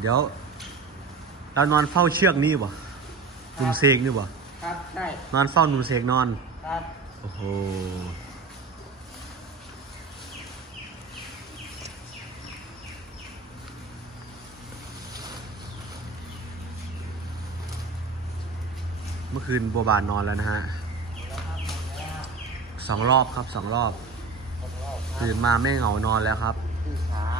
เดี๋ยวเรานอนเฝ้าเชือกนี่บ่หนุ่มเสกนี่บ่ครับใช่นอนเฝ้าหนุ่มเสกนอน ครับโอ้โหเมื่อคืนบัวบานนอนแล้วนะฮะสองรอบครับสองรอบตื่นมาไม่เหงานอนแล้วครับที่สามที่สาม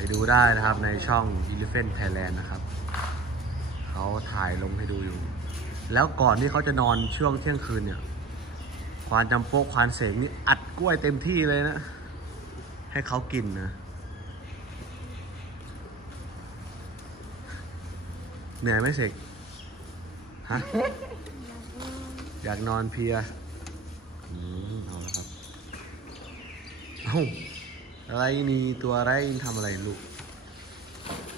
ไปดูได้นะครับในช่อง Elephant Thailand นะครับ เขาถ่ายลงให้ดูอยู่ แล้วก่อนที่เขาจะนอนช่วงเที่ยงคืนเนี่ย ควานจำโป๊กควานเสกนี่อัดกล้วยเต็มที่เลยนะ ให้เขากินนะเหนื่อยไหมเสกฮะ อยากนอนเพียอืมเอาละครับ เอ้า อะไรนี่ตัวอะไรทำอะไรลูก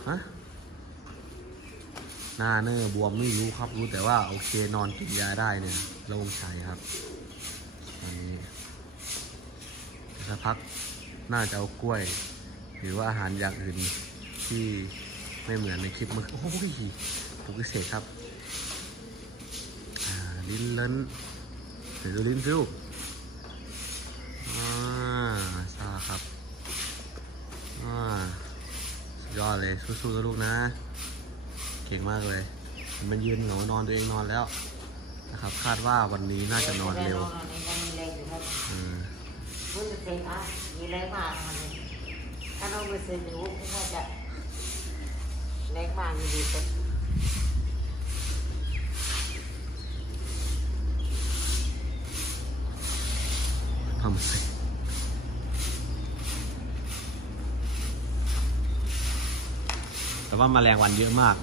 ฮะ หน้าเนื้อบวมไม่รู้ครับรู้แต่ว่าโอเคนอนกินยาได้เนี่ยโล่งใจครับตอนนี้สักพักน่าจะเอากล้วย หรือว่าอาหารอย่างอื่นที่ไม่เหมือนในคลิปเมื่อโอ้โหถูกพิเศษครับลิ้นเล้นเดี๋ยวดูลิ้นซิลูกอ่าซาครับ อ่า ยสู้ๆนะลูกนะ เก่งมากเลย มันยืนเหงานอนตัวเองนอนแล้วนะครับ คาดว่าวันนี้น่าจะนอนเร็วนอนนี้ก็มีแรงอยู่ครับเออคุณจะเป็นมีแรงมากถ้าเราไปซื้อดูก็จะแรงมากมีดีสุดทำสิแต่ ว่ามาแมลงวันเยอะมาก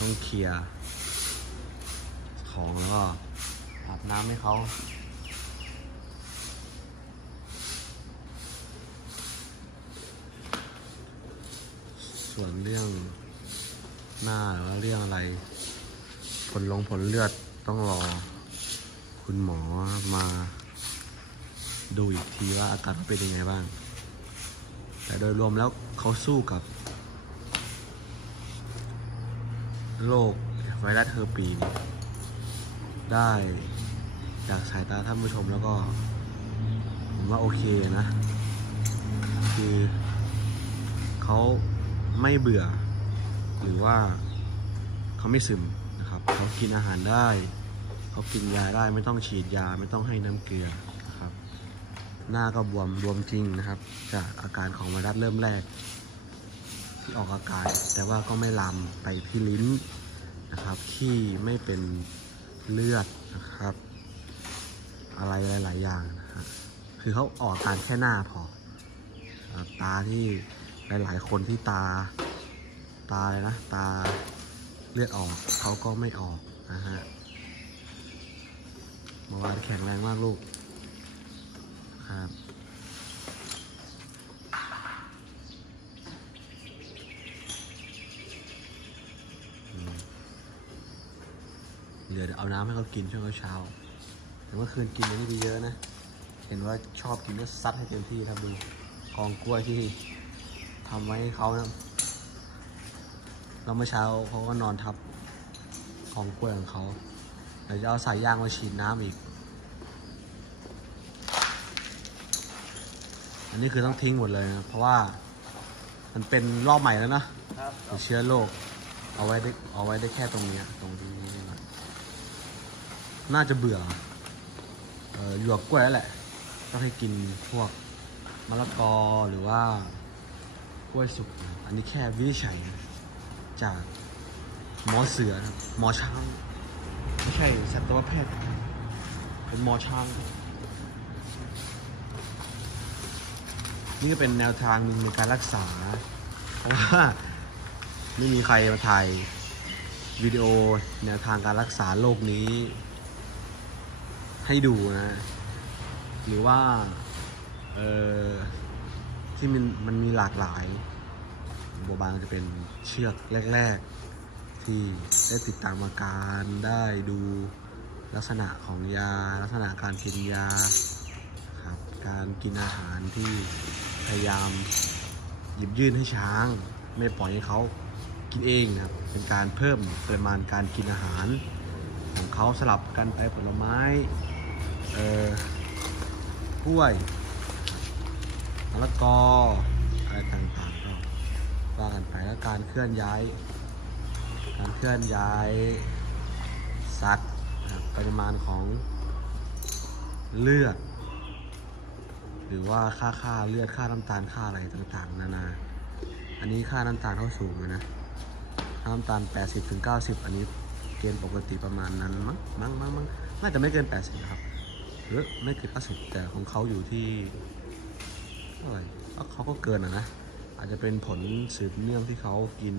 ต้องเคลียร์ของแล้วก็อาบน้ำให้เขาส่วนเรื่องหน้าหรือว่าเรื่องอะไร ผลลงผลเลือดต้องรอ คุณหมอมาดูอีกทีว่าอาการเขาเป็นยังไงบ้าง แต่โดยรวมแล้วเขาสู้กับโรคไวรัสเฮอร์ปีนได้จากสายตาท่านผู้ชมแล้วก็ ผมว่าโอเคนะ คือเขาไม่เบื่อ หรือว่าเขาไม่ซึมนะครับ เขากินอาหารได้ เขากินยาได้ไม่ต้องฉีดยาไม่ต้องให้น้ำเกลือ หน้าก็บวมบวมจริงนะครับ จากอาการของไวรัสเริ่มแรก ที่ออกอาการ แต่ว่าก็ไม่ลามไปที่ลิ้นนะครับที่ไม่เป็นเลือดนะครับ อะไรหลาย ๆ อย่างนะฮะคือเขาออกอาการแค่หน้าพอตาที่หลาย ๆ คนที่ตาตาเลยนะตาเลือดออกเขาก็ไม่ออกนะฮะเมื่อวานแข็งแรงมากลูกับอืมเดี๋ยวเอาน้ำให้เขากินช่วงเช้าๆแต่เมื่อคืนกินอันนี้เยอะนะ เห็นว่าชอบกินก็ซัดให้เต็มที่ครับดูกองกล้วยที่ทำไว้ให้เขานะแล้วเมื่อเช้าเขาก็นอนทับกองกล้วยของเขาเดี๋ยวจะเอาสายยางมาฉีดน้ำอีก อันนี้คือต้องทิ้งหมดเลยนะเพราะว่ามันเป็นรอบใหม่แล้วนะครับติดเชื้อโรคเอาไว้ได้เอาไว้ได้แค่ตรงนี้ตรงนี้นะน่าจะเบื่อเออหยวกกล้วยแหละก็ให้กินพวกมะละกอหรือว่ากล้วยสุกอันนี้แค่วินิจฉัยจากหมอเสือครับหมอช้างไม่ใช่สัตวแพทย์เป็นหมอช้าง นี่ก็เป็นแนวทางหนึ่งในการรักษา เพราะว่าไม่มีใครมาถ่ายวิดีโอแนวทางการรักษาโรคนี้ ให้ดูนะ หรือว่า เออที่มันมันมีหลากหลายโบบางจะเป็นเชือกแรก ๆ ที่ได้ติดตามอาการได้ดูลักษณะของยา ลักษณะการกินยา การกินอาหารที่พยายามหยิบยื่นให้ช้าง ไม่ปล่อยให้เขากินเองนะครับเป็นการเพิ่มปริมาณการกินอาหาร ของเขาสลับกันไปผลไม้เอ่อกล้วยมะละกออะไรต่างๆก็ว่ากันไปแล้วการเคลื่อนย้าย การเคลื่อนย้ายสัตว์ปริมาณของเลือด หรือว่าค่าค่าเลือดค่าน้ำตาลค่าอะไรต่างๆ นานา อันนี้ค่าน้ำตาลเขาสูงเลยนะค่าน้ำตาล 80ถึง90 อันนี้เกณฑ์ปกติประมาณนั้นมั้งมั้งมั้งมั้งน่าจะไม่เกิน 80ครับหรือไม่เกิน90แต่ของเขาอยู่ที่เท่าไหร่เขาก็เกินอะนะอาจจะเป็นผลสืบเนื่องที่เขากิน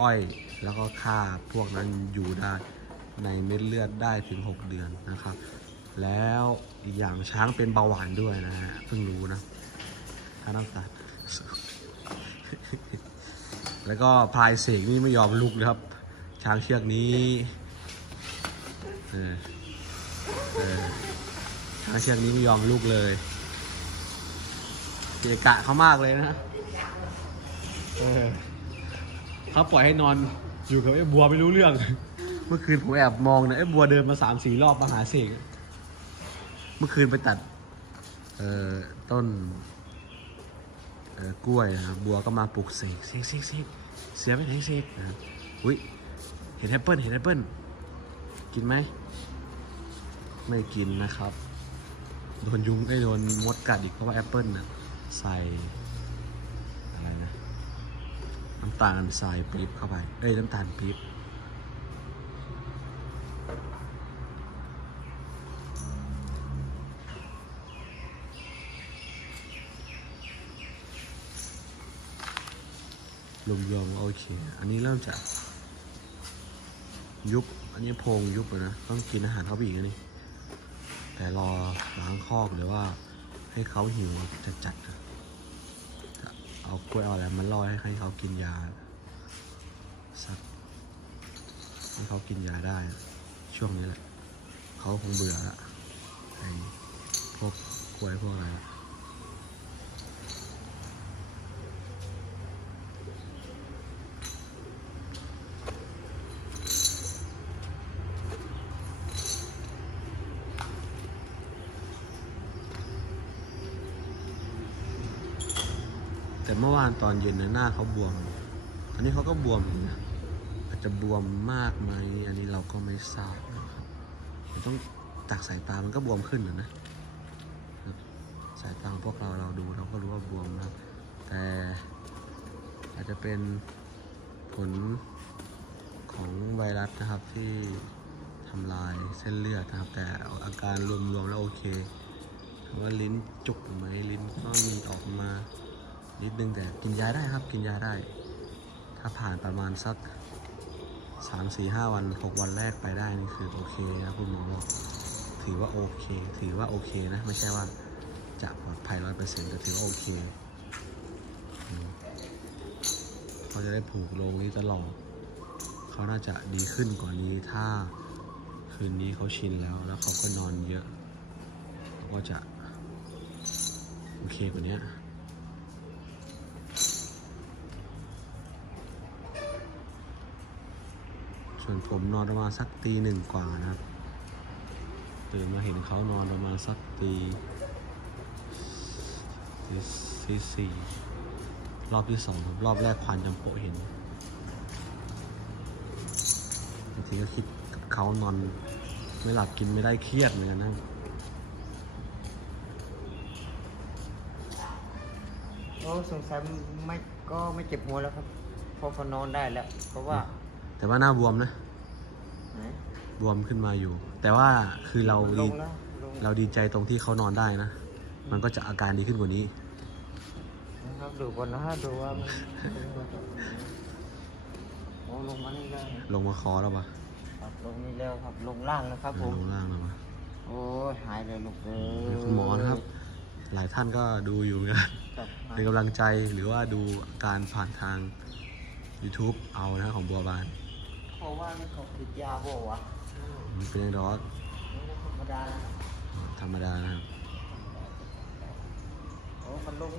อ้อยแล้วก็ฆ่าพวกนั้นอยู่ได้ในเม็ดเลือดได้ถึง 6 เดือนนะครับ แล้วอีกอย่างช้างเป็นเบาหวานด้วยนะฮะเพิ่งรู้นะค่าน้ำตาลแล้วก็พลายเสกนี่ไม่ยอมลุกเลยครับ ช้างเชือกนี้เออเออช้างเชือกนี้ไม่ยอมลุกเลยเกะกะเขามากเลยนะเออเขาปล่อยให้นอนอยู่กับไอ้บัวไม่รู้เรื่อง เมื่อคืนผมแอบมองนะไอ้บัวเดินมาสามสี่รอบมาหาเสก เมื่อคืนไปตัด เอ่อต้น เอ่อกล้วยนะครับบัวก็มาปลุกเสกเสกเสกเสกเสียไปไหนเสกนะครับอุ้ยเห็นแอปเปิลเห็นแอปเปิลกินไหมไม่กินนะครับ โดนยุงไอ้โดนมดกัดอีกเพราะว่าแอปเปิลน่ะใส่อะไรนะน้ำตาลทรายปี๊บเข้าไป เอ้ยน้ำตาลปี๊บ รวมๆโอเค อันนี้เริ่มจาก ยุบ อันนี้โพงยุบเลยนะ ต้องกินอาหารเขาไปอีกนะนี่ แต่รอล้างคอกหรือว่า ให้เขาหิวจัดๆเอากล้วยเอาอะไรมันล่อให้ให้เขากินยาสักให้เขากินยาได้ ช่วงนี้แหละ เขาคงเบื่อละไอ้พวกกล้วยพวกอะไรละ เมื่อวานตอนเย็นเนหน้าเขาบวม อันนี้เขาก็บวมนะอาจจะบวมมากไหมอันนี้เราก็ไม่ทราบนะครับมันต้องจากสายตามันก็บวมขึ้นนะนะสายตาของพวกเราเราดูเราก็รู้ว่าบวมนะครับ แต่อาจจะเป็นผลของไวรัสนะครับที่ทำลายเส้นเลือดนะครับ แต่อาการรวมๆแล้วโอเคถามว่าลิ้นจุกไหมลิ้นก็มีออกมา นิดนึงแต่กินยาได้ครับกินยาได้ ถ้าผ่านประมาณสักสามสี่ห้าวันหกวันแรกไปได้นี่คือโอเคนะคุณหมอบอกถือว่าโอเค ถือว่าโอเคนะ ไม่ใช่ว่าจะปลอดภัยร้อยเปอร์เซ็นต์แต่ถือว่าโอเคเขาจะได้ผูกโรงนี้ตลอดเขาน่าจะดีขึ้นกว่านี้ถ้าคืนนี้เขาชินแล้วแล้วเขาก็นอนเยอะเขาก็จะโอเคกว่านี้ ส่วนผมนอนประมาณสักตีหนึ่งกว่านะครับตื่นมาเห็นเขานอนประมาณสักตีตีสี่รอบที่สองครับรอบแรกควานจำโปะเห็นบางทีก็คิดกับเขานอน ไม่หลับกินไม่ได้เครียดเหมือนกันนะโอ้สงสัยไม่ก็ไม่เจ็บหัวแล้วครับเพอเขานอนได้แล้ว เพราะว่า แต่ว่าหน้าบวมนะไหนบวมขึ้นมาอยู่ แต่ว่าคือเราลดีงแล้วลงเราดีใจตรงที่เขานอนได้นะ มันก็จะอาการดีขึ้นกว่านี้นะครับดูก่อนนะดูว่ามันโอ้ลงมานี่แล้วลงมาคอแล้วปะครับลงนี่แล้วครับลงล่างแล้วครับผมลงล่างแล้วปะโอ้ยหายเลยลูกเอ้ยคุณหมอนะครับ หลายท่านก็ดูอยู่เหมือนกันครับหายเป็นกำลังใจหรือว่าดูอาการผ่านทาง YouTube เอานะของบัวบานเพ ราะว่านี่เขาติดยาบอกวะมันเป็นยังไงดอกนี่ธรรมดาแล้วธรรมดานะครับ โอ้มันลง